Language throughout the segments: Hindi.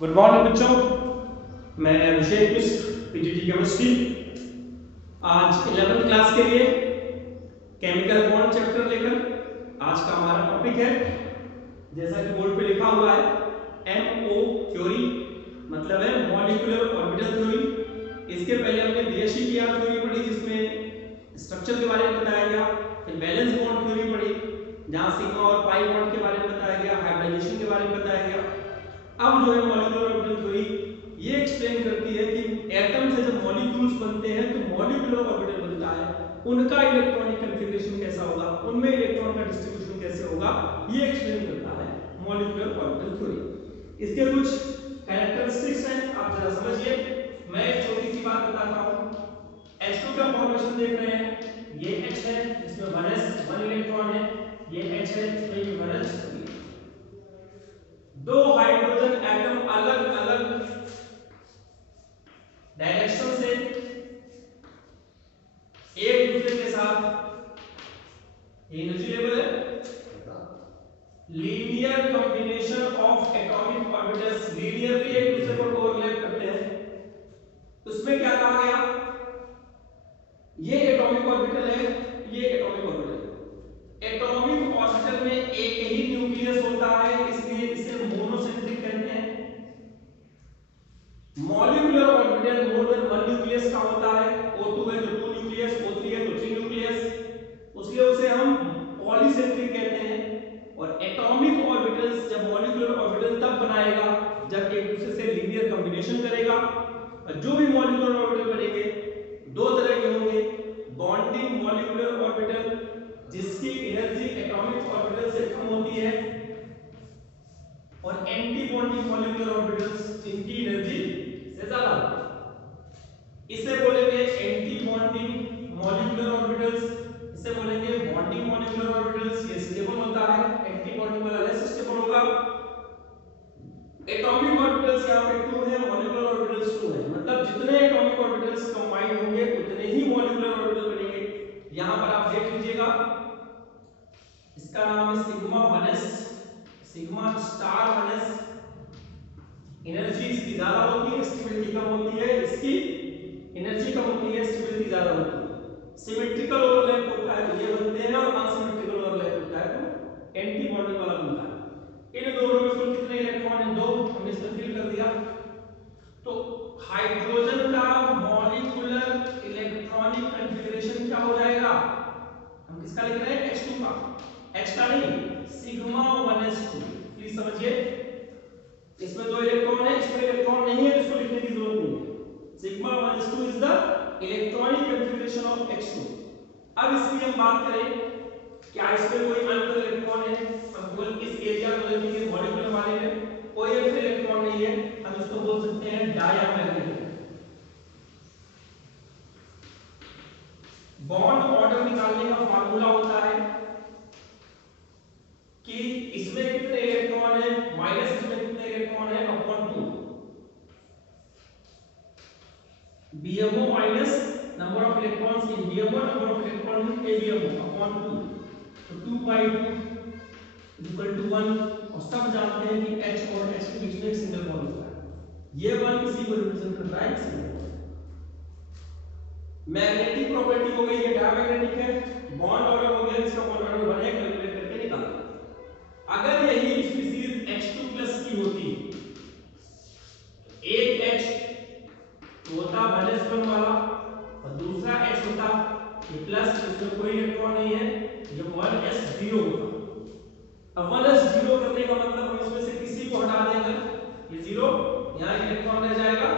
गुड मॉर्निंग बच्चों, मैं अभिषेक मिश्र, पीजीटी केमिस्ट्री। आज 11th क्लास के लिए केमिकल बॉन्ड चैप्टर लेकर आज का हमारा टॉपिक है, जैसा कि बोर्ड पे लिखा हुआ है, MO थ्योरी, मतलब है मॉलिक्यूलर ऑर्बिटल थ्योरी। इसके पहले हमने BSc थ्योरी पढ़ी, जिसमें स्ट्रक्चर के बारे में बताया गया। फिर बैलेंस बॉन्ड थ्योरी पढ़ी, जहां सिग्मा और पाई बॉन्ड के बारे में बताया गया, हाइब्रिडाइजेशन के बारे में बताया गया। अब जो है मॉलिक्यूलर ऑर्बिटल थ्योरी ये एक्सप्लेन करती है कि एटम से जब मॉलिक्यूल्स बनते हैं तो मॉलिक्यूलर ऑर्बिटल बनता है, उनका इलेक्ट्रॉनिक कॉन्फ़िगरेशन कैसा होगा, उनमें इलेक्ट्रॉन का डिस्ट्रीब्यूशन कैसे होगा, ये एक्सप्लेन करता है मॉलिक्यूलर ऑर्बिटल थ्योरी। इसके कुछ कैरेक्टरिस्टिक्स हैं, आप जरा समझिए। मैं एक छोटी सी बात बताता हूं। H2 का फॉर्मेशन देख रहे हैं, ये H है, इसमें 1s 1 इलेक्ट्रॉन है, ये H है, इसमें भी 1s। दो हाइड्रोजन एटम अलग अलग डायरेक्शन से एक दूसरे के साथ, ये एनर्जी लेवल है, linear combination of atomic orbitals, linearly एक दूसरे पर ओवरलैप करते हैं। उसमें क्या कहा गया, ये एटॉमिक ऑर्बिटल है, ये एटॉमिक ऑर्बिटल है। एटॉमिक ऑर्बिटल में एक ही न्यूक्लियस होता है, इसलिए इसे मोनोसेंट्रिक कहते हैं। Molecular orbital more than 1 nucleus का होता है। O2 है तो 2 न्यूक्लियस, O3 है तो 3 न्यूक्लियस, इसलिए उसे हम पॉलीसेंट्रिक कहते हैं। और एटॉमिक ऑर्बिटल्स जब मॉलिक्यूलर ऑर्बिटल तब बनाएगा जब एक दूसरे से लीनियर कॉम्बिनेशन करेगा। और जो भी मॉलिक्यूलर ऑर्बिटल बनेंगे दो तरह के होंगे, बॉन्डिंग मॉलिक्यूलर ऑर्बिटल जिसकी एनर्जी एटॉमिक ऑर्बिटल से कम होती है, और एंटी बॉन्डिंग मॉलिक्यूलर ऑर्बिटल्स जिनकी एनर्जी से ज्यादा होती है। इसे बोलेंगे एंटी बॉन्डिंग मॉलिक्यूलर ऑर्बिटल्स, इसे बोलेंगे बॉन्डिंग मॉलिक्यूलर ऑर्बिटल्स। ये स्टेबल होता है, एंटी बॉन्डिंग वाला लेस स्टेबल होगा। एटॉमिक ऑर्बिटल्स यहां पे 2 है, मॉलिक्यूलर ऑर्बिटल्स 2 है, मतलब जितने एटॉमिक ऑर्बिटल्स कंबाइन होंगे उतने ही मॉलिक्यूलर ऑर्बिटल बनेंगे। यहां पर आप देख लीजिएगा, इसका नाम है sigma 1s, sigma star 1s। Energy इसकी ज्यादा होती है, स्टेबिलिटी कम होती है, इसकी एनर्जी कम होती है, स्टेबिलिटी ज्यादा होती है। सिमेट्रिकल ओवरलैप होता है तो ये बनते हैं, और अनसिमेट्रिकल ओवरलैप होता है तो एंटी बॉन्डिंग वाला बनता है। इन दोनों में कुल कितने इलेक्ट्रॉन हैं? 2, हमने इसमें फिल कर दिया। तो हाइड्रोजन का मॉलिक्यूलर इलेक्ट्रॉनिक कॉन्फ़िगरेशन क्या हो जाएगा? हम किसका लिख रहे हैं? H2 का, H का नहीं, सिग्मा 1s2। प्लीज समझिए, इसमें 2 इलेक्ट्रॉन है, इसमें इलेक्ट्रॉन नहीं है, इसको लिखने की जरूरत नहीं है। Sigma 1s2 is the electronic configuration of H2। अब इसकी हम बात करें, क्या इसमें कोई अनदर इलेक्ट्रॉन है? हम केवल इस एरिया को देखेंगे, मॉलिक्यूलर वाले में कोई ऐसे इलेक्ट्रॉन नहीं है, हम इसको बोल सकते हैं डायमैग्नेटिक। बॉन्ड ऑर्डर निकालने का फार्मूला होता है कि इसमें कितने इलेक्ट्रॉन है माइनस इसमें कितने इलेक्ट्रॉन है upon 2। BMO minus number of electrons in BMO, number of electron in ABMO upon 2। तो 2/2 इक्वल टू 1। और सब जानते हैं कि H और H के बीच में एक सिंगल बॉन्ड होता है, ये 1 इसी को रिप्रेजेंट कर रहा है, सिंगल बॉन्ड। मैग्नेटिक प्रॉपर्टी हो गई, ये डायमैग्नेटिक है। बॉन्ड ऑर्डर हो गया, इसका बॉन्ड ऑर्डर बने, कैलकुलेट करके निकाल। अगर यही स्पीशीज H2+ की होती, एक H तो होता -1 वाला और दूसरा H होता ये प्लस, इसमें कोई इलेक्ट्रॉन नहीं है, ये 1s0 होता। अब 1s0 करने का मतलब हम इसमें से किसी को हटा देंगे, ये 0, यहां इलेक्ट्रॉन रह जाएगा।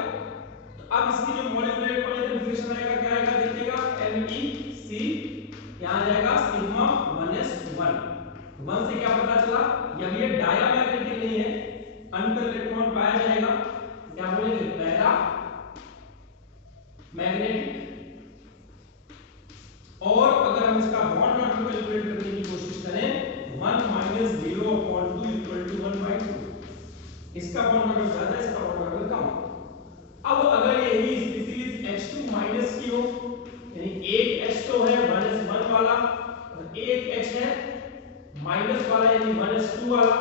तो अब इसकी जो मॉलिक्यूलर इलेक्ट्रॉनिक कॉन्फ़िगरेशन आएगा, क्या आएगा देखिएगा, MEC, यहां जाएगा सिग्मा 1s1। 1 से क्या पता चला, जब ये डायमैग्नेटिक नहीं है, अनपेयर इलेक्ट्रॉन पाया जाएगा, क्या बोलेंगे, पैरा मैग्नेटिक। और अगर हम इसका बॉन्ड ऑर्डर कैलकुलेट करने की कोशिश करें, 1 - 0/2 = 1/2। इसका बॉन्ड ऑर्डर ज्यादा, इसका बॉन्ड ऑर्डर कम। अब अगर यही स्पीशीज H2- की हो, यानी एक H तो है 1s1 वाला और एक H है माइनस वाला यानी 1s2 वाला,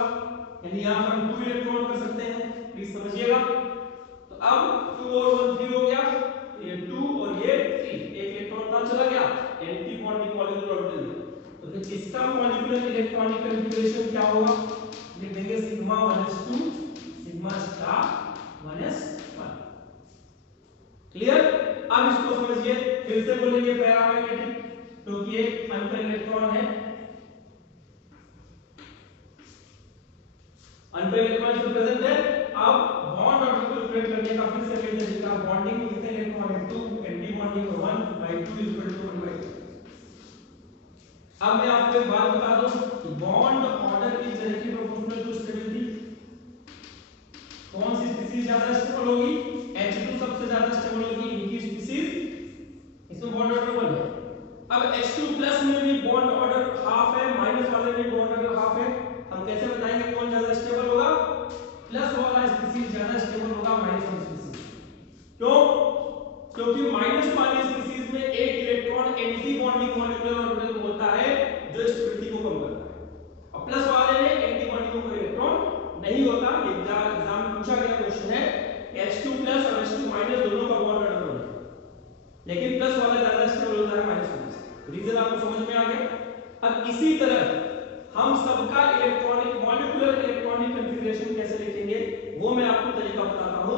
यानी यहां पर हम 2 इलेक्ट्रॉन कर सकते हैं। प्लीज समझिएगा, अब 2 और 1 3 हो गया, ये 2 और ये 3, एक इलेक्ट्रॉन कहां चला गया, एंटी बॉन्डिंग मॉलिक्यूलर ऑर्बिटल में। तो फिर इसका मॉलिक्यूलर इलेक्ट्रॉनिक कॉन्फ़िगरेशन क्या होगा, लिख देंगे sigma 1s2 sigma star 1s1। Clear. अब इसको समझिए, फिर से बोलेंगे पैरामैग्नेटिक, क्योंकि एक अनपेयर इलेक्ट्रॉन है, अनपेयर इलेक्ट्रॉन जो प्रेजेंट है। अब बॉन्ड ऑर्बिटल क्रिएट करने का फिर से मेथड है, बॉन्डिंग में कितने इलेक्ट्रॉन है 2, एंटी बॉन्डिंग में 1/2 1/2। अब मैं आपको एक बात बता दूं कि bond order is directly proportional to stability. कौन सी स्पीशीज ज्यादा स्टेबल होगी, H2 सबसे ज्यादा स्टेबल होगी, इनकी स्पीशीज, इसमें बॉन्ड ऑर्डर 1 है। अब H2+ में भी बॉन्ड ऑर्डर हाफ है, माइनस वाले में बॉन्ड ऑर्डर हाफ है। हम कैसे बताएंगे कौन ज्यादा स्टेबल होगा, प्लस वाला स्पीशीज ज्यादा स्टेबल होगा माइनस वाली स्पीशीज। क्यों, क्योंकि माइनस वाली स्पीशीज में एक electron anti bonding molecular orbital में होता है जो स्टेबिलिटी को कम करता है, और प्लस वाले में एंटी बॉन्डिंग कोई इलेक्ट्रॉन नहीं होता। एग्जाम में पूछा गया क्वेश्चन है, H2+ और H2- दोनों का बॉन्ड ऑर्डर 1 है, लेकिन प्लस वाला ज्यादा स्टेबल होता है माइनस वाले से। रीजन आपको समझ में आ गया। अब इसी तरह हम सबका इलेक्ट्रॉनिक मॉलिक्यूलर इलेक्ट्रॉनिक कॉन्फ़िगरेशन कैसे लिखेंगे, वो मैं आपको तरीका बताता हूं।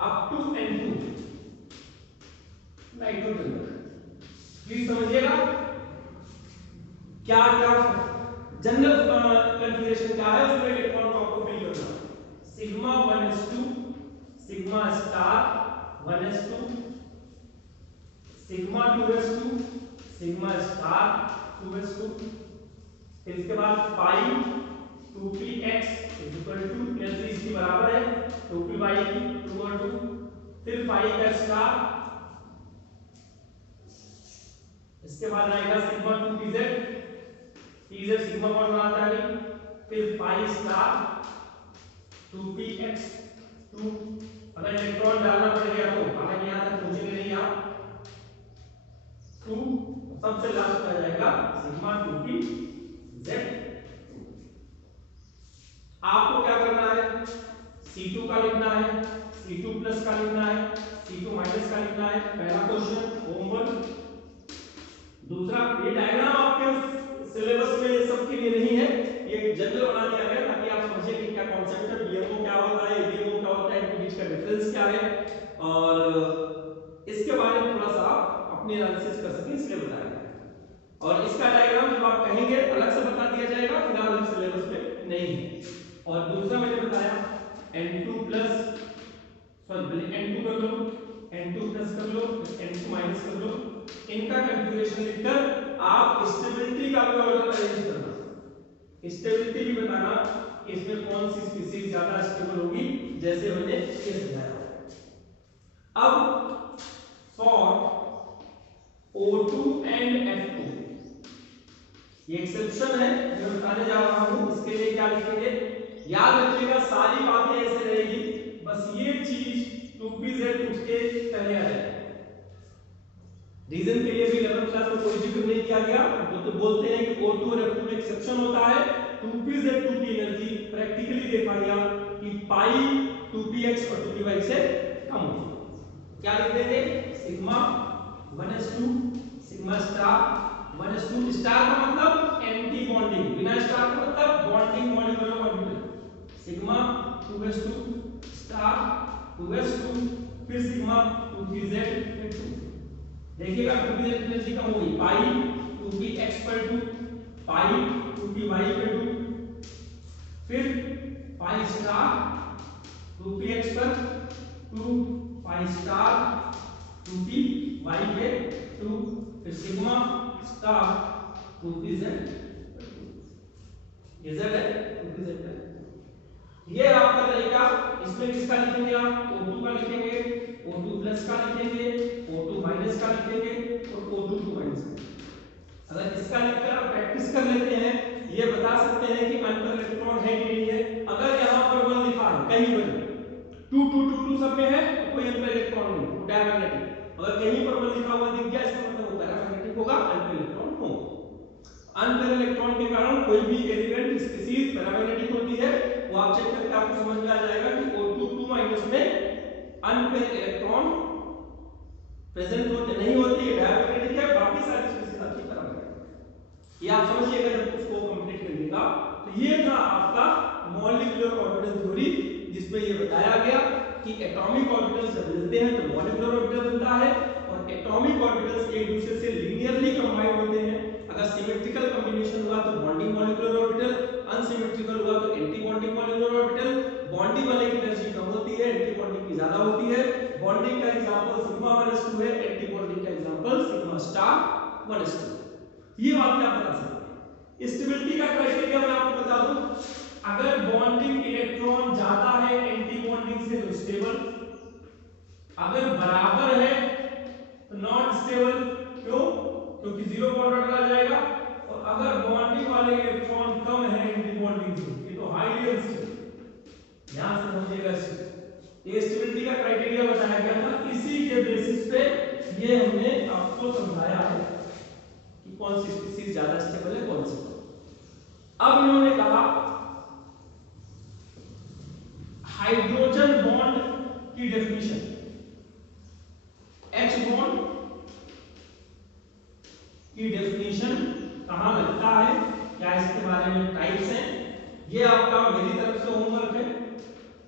Up to N2 nitrogen, please समझिएगा क्या क्या जनरल कॉन्फ़िगरेशन क्या है, उसमें इलेक्ट्रॉन को आपको फिल करना है। Sigma 1s2 sigma star 1s2, sigma 2s2 sigma star 2s2, फिर इसके बाद पाई 2px एनर्जी इसकी बराबर है 2py की 2 और 2, फिर पाई का स्टार, इसके बाद आएगा sigma 2pz, pz sigma bond बनाता है, फिर पाई स्टार 2px 2। अगर इलेक्ट्रॉन डालना पड़ गया तो हालांकि यहां तक पहुंचेंगे नहीं आप 2, सबसे लास्ट आ जाएगा सिग्मा 2pz। आपको क्या करना है, C2 का लिखना है, C2+ का लिखना है, C2- का लिखना है, पहला क्वेश्चन होमवर्क। दूसरा, ये डायग्राम आपके सिलेबस में सबके लिए नहीं है, ये जनरल बना दिया गया ताकि आप समझिए कि क्या कॉन्सेप्ट है, बीएमओ क्या होता है, एबीएमओ क्या होता है, इनके बीच का डिफरेंस क्या है, और इसके बारे में थोड़ा सा आप अपनी एनालिसिस कर सकें, इसलिए बताया गया। और इसका डायग्राम जब आप कहेंगे अलग से बता दिया जाएगा, फिलहाल सिलेबस में नहीं है। और दूसरा मैंने बताया N2+, सॉरी N2 कर लो, N2+ कर लो, N2- कर लो, इनका कॉन्फ़िगरेशन लिखकर आप स्टेबिलिटी का भी ऑर्डर अरेंज करना, स्टेबिलिटी भी बताना कि इसमें कौन सी स्पीशीज ज्यादा स्टेबल होगी, जैसे मैंने ये समझाया। अब फॉर O2 एंड F2, ये एक्सेप्शन है जो बताने जा रहा हूं, इसके लिए क्या लिखेंगे, याद रखिएगा सारी बातें ऐसे रहेगी, बस ये चीज 2pz उठ के पहले आ जाएगा। रीजन के लिए भी 11th क्लास में कोई जिक्र नहीं किया गया, तो बोलते हैं कि O2 और F2 में एक्सेप्शन होता है, 2pz2 की एनर्जी प्रैक्टिकली देखा गया कि पाई 2px और 2py से कम होती है। क्या लिख देंगे, sigma 1s2 sigma star 1s2, star का मतलब एंटी बॉन्डिंग, बिना स्टार का मतलब bonding molecular orbital, sigma 2s2 star 2s2, फिर सिग्मा 2pz2। देखिएगा 2pz की एनर्जी कम होगी, पाई 2px पर 2, पाई 2py पर 2, फिर पाई स्टार 2px पर 2, पाई स्टार 2py पे 2, फिर सिग्मा स्टार 2pz पर 2। ये z है 2pz है। ये आपका तरीका, इसमें किसका लिखेंगे आप, O2 का लिखेंगे, O2+ का लिखेंगे, O2- का लिखेंगे और O2 का। अगर इसका लिखकर आप प्रैक्टिस कर लेते हैं, ये बता सकते हैं कि अनपेयर इलेक्ट्रॉन है कि नहीं है। अगर यहाँ पर 1 लिखा है कहीं पर 2 2 2 2 सब में है तो कोई अनपेयर इलेक्ट्रॉन नहीं, वो डायमैग्नेटिक। अगर कहीं पर 1 लिखा हुआ दिख गया, इसका मतलब वो पैरामैग्नेटिक होगा, अनपेयर इलेक्ट्रॉन होगा। अनपेयर इलेक्ट्रॉन के कारण कोई भी एलिमेंट स्पीशीज पैरामैग्नेटिक होती है, वो आप चेक करके आपको समझ में आ जाएगा कि ऑर्बिटल उसमें अनपेयर इलेक्ट्रॉन प्रेजेंट होते नहीं होती है, डायमैग्नेटिक है, बाकी सारी स्पीशीज आपकी पैरामैग्नेटिक। ये आप समझिए अगर उसको कंप्लीट करिएगा। तो ये था आपका मॉलिक्यूलर ऑर्बिटल थ्योरी, जिसमें ये बताया गया कि एटॉमिक ऑर्बिटल्स जब मिलते हैं तो मॉलिक्यूलर ऑर्बिटल बनता है, और एटॉमिक ऑर्बिटल्स एक दूसरे से लीनियरली कंबाइंड होते हैं। अगर सिमेट्रिकल कॉम्बिनेशन हुआ तो बॉन्डिंग मॉलिक्यूलर ऑर्बिटल, अनसिमेट्रिकल हुआ तो anti bonding molecular orbital. Bonding वाले की एनर्जी कम होती है, एंटी बॉन्डिंग की ज्यादा होती है। बॉन्डिंग का एग्जांपल सिग्मा 1s2 है, एंटी बॉन्डिंग का एग्जांपल सिग्मा स्टार 1s2। ये बात क्या बता सकते हैं। स्टेबिलिटी का क्राइटेरिया मैं आपको बता दूं, अगर बॉन्डिंग इलेक्ट्रॉन ज्यादा है एंटी बॉन्डिंग से तो स्टेबल, अगर बराबर है तो नॉट स्टेबल। क्यों? क्योंकि जीरो बॉन्ड ऑर्डर आ जाएगा। और अगर बॉन्डिंग वाले इलेक्ट्रॉन कम है एंटी बॉन्डिंग से, ये तो हाईली अनस्टेबल। ध्यान से समझिएगा इसको। ये स्टेबिलिटी का क्राइटेरिया बताया गया था, इसी के बेसिस पे ये हमने आपको समझाया है कि कौन सी स्पीशीज ज्यादा स्टेबल है, कौन सी कम। अब इन्होंने कहा हाइड्रोजन बॉन्ड की डेफिनेशन, H बॉन्ड की डेफिनेशन कहां लगता है, क्या इसके बारे में टाइप्स हैं। ये आपका मेरी तरफ से होमवर्क है,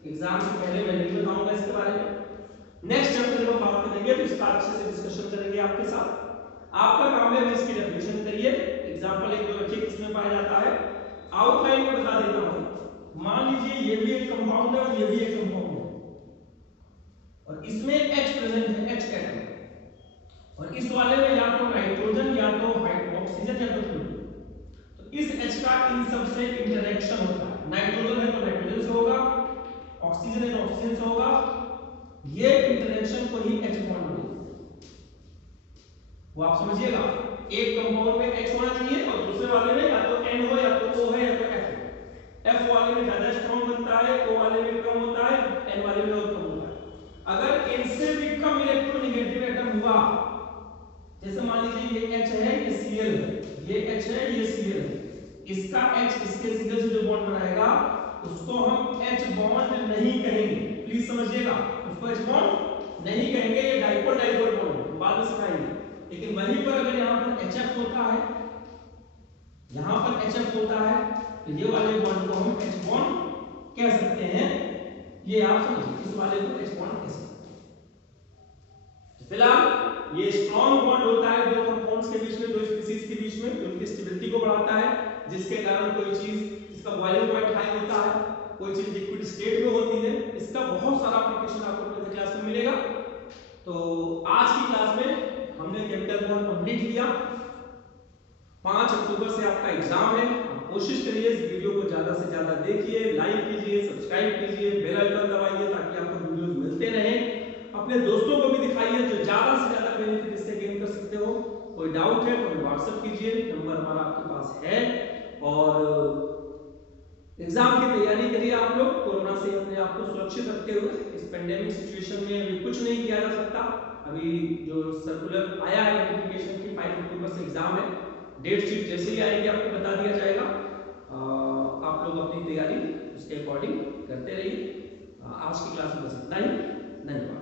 एग्जाम से पहले मैं नहीं बताऊंगा इसके बारे में। नेक्स्ट चैप्टर में बात करेंगे तो इसका अच्छे से डिस्कशन करेंगे आपके साथ। आपका काम है इसकी डेफिनेशन करिए, एग्जांपल एक दो रखिए किसमें पाया जाता है। आउटलाइन में बता देता हूं, मान लीजिए ये भी एक कंपाउंड है और ये भी एक कंपाउंड है, और इसमें H प्रेजेंट है, H एटम, और इस वाले में या तो नाइट्रोजन या तो ऑक्सीजन या तो फ्लोरीन। तो इस H का इन सब से इंटरेक्शन होता है, नाइट्रोजन है तो नाइट्रोजन से होगा, ऑक्सीजन है तो ऑक्सीजन से होगा। ये इंटरेक्शन को ही H बॉन्ड बोलते हैं। वो आप समझिएगा, एक कंपाउंड में H होना चाहिए और दूसरे वाले में या तो N हो या तो O है या तो F हो। F वाले में ज्यादा स्ट्रांग बनता है, O वाले में कम होता है, N वाले में और कम होता है। अगर इनसे भी कम इलेक्ट्रोनेगेटिव एटम हुआ, जैसे मान लीजिए ये H है, ये Cl है, ये H है, ये Cl है, इसका H इसके Cl से जो बॉन्ड बनाएगा उसको हम H बॉन्ड नहीं कहेंगे। प्लीज समझिएगा, उसको H बॉन्ड नहीं कहेंगे, ये डाइपोल डाइपोल बॉन्ड है, बाद में सिखाएंगे। लेकिन वहीं पर अगर यहाँ पर HF होता है, यहाँ पर HF होता है, तो ये वाले बॉन्ड को हम H बॉन्ड कह सकते हैं। ये आप समझिए, इस वाले को H बॉन्ड कह सकते हैं। फिलहाल ये स्ट्रॉन्ग बॉन्ड होता है दो कंपाउंड्स के बीच में, दो स्पीशीज के बीच में, उनकी स्टेबिलिटी को बढ़ाता है, जिसके कारण कोई चीज इसका बॉइलिंग पॉइंट हाई होता है, कोई चीज लिक्विड स्टेट में होती है। इसका बहुत सारा एप्लीकेशन आपको अपने क्लास में मिलेगा। तो आज की क्लास में हमने केमिकल बॉन्ड कंप्लीट किया। 5 अक्टूबर से आपका एग्जाम है। कोशिश करिए इस वीडियो को ज्यादा से ज्यादा देखिए, लाइक कीजिए, सब्सक्राइब कीजिए, बेल आइकन दबाइए ताकि आपको वीडियोस मिलते रहें। अपने दोस्तों को भी दिखाइए जो ज्यादा से ज्यादा बेनिफिट इससे गेन कर सकते हो। कोई डाउट है तो हमें व्हाट्सएप कीजिए, नंबर हमारा आपके पास है। और एग्जाम की तैयारी करिए आप लोग, कोरोना से अपने आप को सुरक्षित रखते हुए। इस पेंडेमिक सिचुएशन में अभी कुछ नहीं किया जा सकता। अभी जो सर्कुलर आया है नोटिफिकेशन की 5 अक्टूबर से एग्जाम है, डेट शीट जैसे ही आएगी आपको बता दिया जाएगा। आप लोग अपनी तैयारी उसके अकॉर्डिंग करते रहिए। आज की क्लास में बस इतना ही, धन्यवाद।